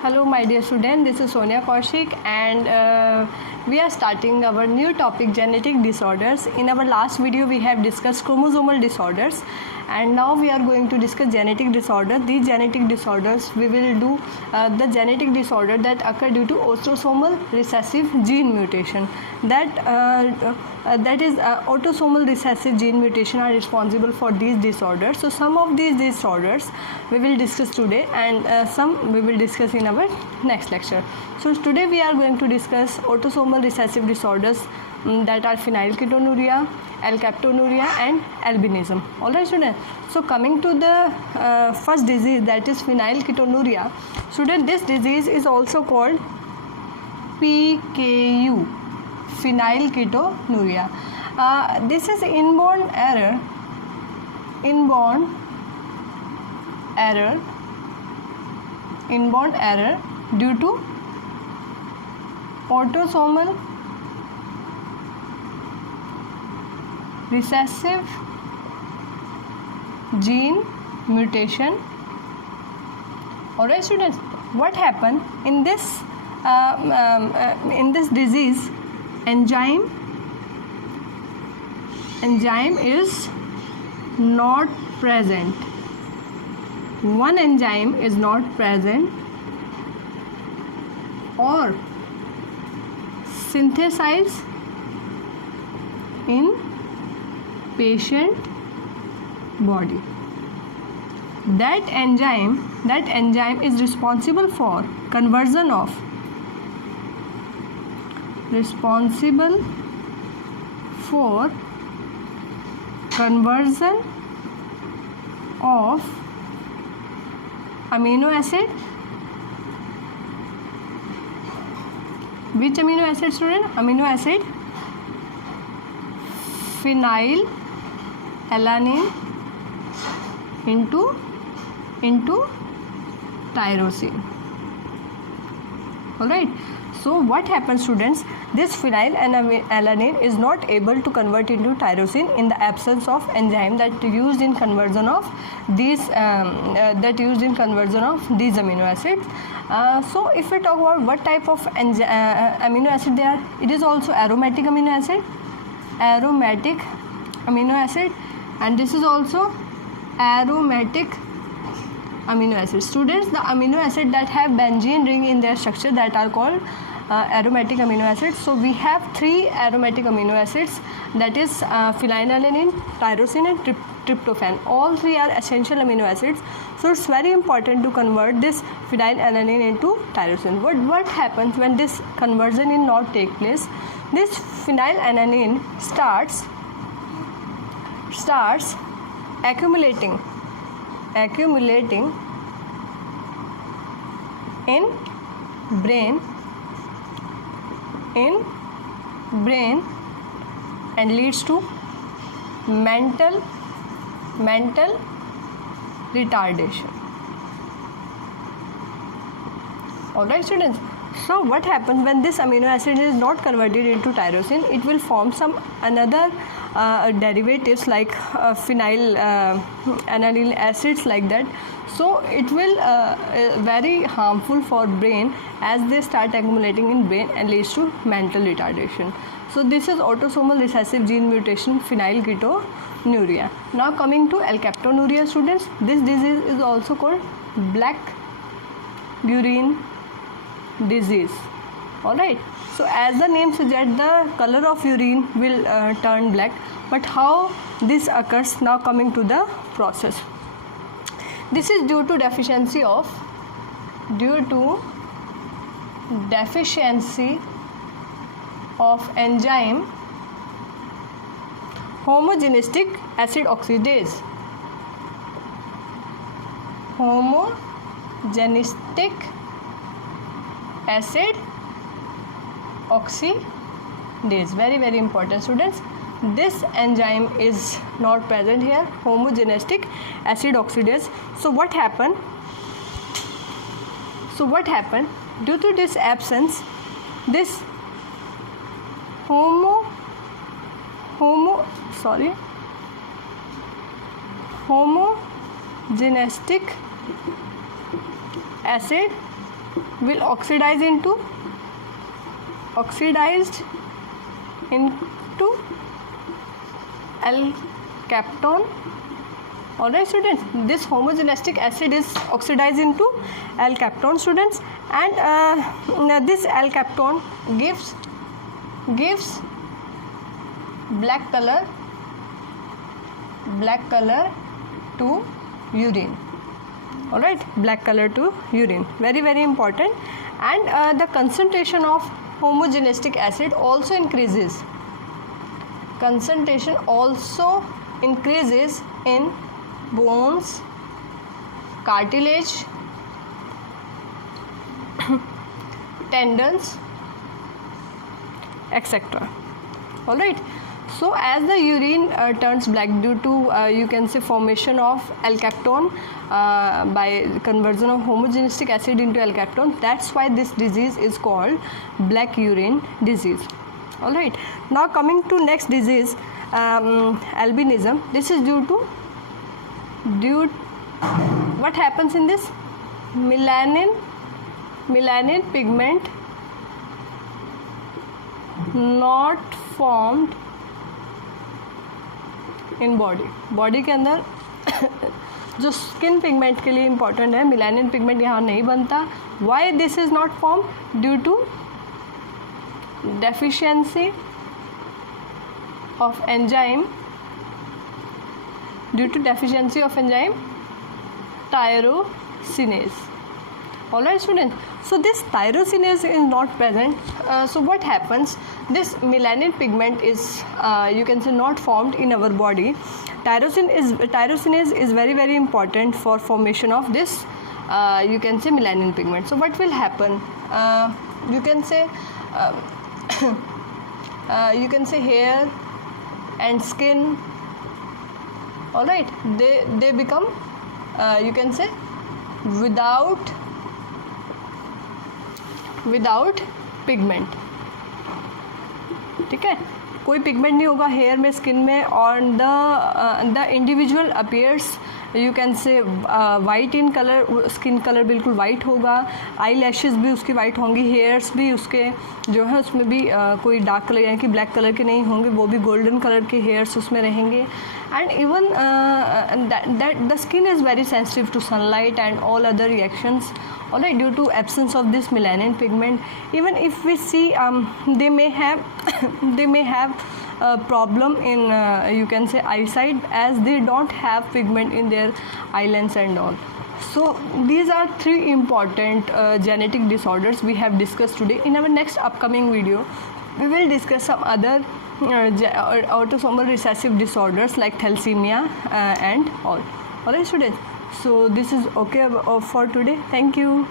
Hello my dear student, this is Sonia Kaushik and we are starting our new topic genetic disorders. In our last video we have discussed chromosomal disorders and now we are going to discuss genetic disorder. These genetic disorders we will do the genetic disorder that occur due to autosomal recessive gene mutation. That is autosomal recessive gene mutation are responsible for these disorders. So some of these disorders we will discuss today and some we will discuss in our next lecture. So today we are going to discuss autosomal recessive disorders that are phenylketonuria, alkaptonuria and albinism. Alright students, so coming to the first disease, that is phenylketonuria. Student, this disease is also called PKU, phenylketonuria. This is inborn error due to autosomal recessive gene mutation. Alright students, what happened in this disease, enzyme is not present. One enzyme is not present or synthesized in patient body. That enzyme is responsible for conversion of amino acid. Which amino acid, student? Amino acid phenylalanine into tyrosine. Alright, so what happens students, this phenylalanine is not able to convert into tyrosine in the absence of enzyme that used in conversion of these amino acids. So if we talk about what type of amino acid they are, it is also aromatic amino acid and this is also aromatic amino acid. Students, the amino acid that have benzene ring in their structure that are called aromatic amino acids. So we have three aromatic amino acids, that is phenylalanine, tyrosine and tryptophan. All three are essential amino acids. So it's very important to convert this phenylalanine into tyrosine. What happens when this conversion is not take place? This phenylalanine starts accumulating in brain and leads to mental retardation. Alright students, so what happens when this amino acid is not converted into tyrosine? It will form some another derivatives like phenylalanine acids like that. So it will very harmful for brain as they start accumulating in brain and leads to mental retardation. So this is autosomal recessive gene mutation, phenylketonuria. Now coming to alkaptonuria students, this disease is also called black urine disease. Alright, so as the name suggests, the color of urine will turn black, but how this occurs? Now coming to the process. This is due to deficiency of enzyme homogenistic acid oxidase. Homogenistic acid oxidase, very important students. This enzyme is not present here, homogenistic acid oxidase. So what happened due to this absence, this homogenistic acid will oxidized into L-capton. Alright students, this homogenistic acid is oxidized into L-capton students, and this L-capton gives black color to urine. Alright, black color to urine, very very important. And the concentration of homogenistic acid also increases. Concentration also increases in bones, cartilage, tendons, etc. Alright, so as the urine turns black due to you can say formation of L-capton by conversion of homogenistic acid into L-capton, that's why this disease is called black urine disease. Alright, now coming to next disease, albinism. This is due what happens in this? Melanin pigment not formed in body के अंदर जो skin pigment के लिए important है, melanin pigment यहाँ नहीं बनता. Why this is not form? Due to deficiency of enzyme tyrosinase. Alright students, so this tyrosinase is not present. So what happens? This melanin pigment is you can say not formed in our body. Tyrosinase is very very important for formation of this you can say melanin pigment. So what will happen? You can say hair and skin, all right, they become you can say without pigment. ठीक है, कोई pigment नहीं होगा hair में, skin में, और the individual appears you can say white in colour. Skin colour बिल्कुल white होगा, आई लैशेस भी उसकी वाइट होंगी, हेयर्स भी उसके जो है उसमें भी कोई डार्क कलर यानी कि ब्लैक कलर के नहीं होंगे, वो भी गोल्डन कलर के हेयर्स उसमें रहेंगे. And even that the skin is very sensitive to sunlight and all other reactions. Alright, due to absence of this melanin pigment, even if we see they may have a problem in you can say eyesight, as they don't have pigment in their eyelids and all. So these are three important genetic disorders we have discussed today. In our next upcoming video, we will discuss some other autosomal recessive disorders like thalassemia and all. Alright students, so this is okay for today. Thank you.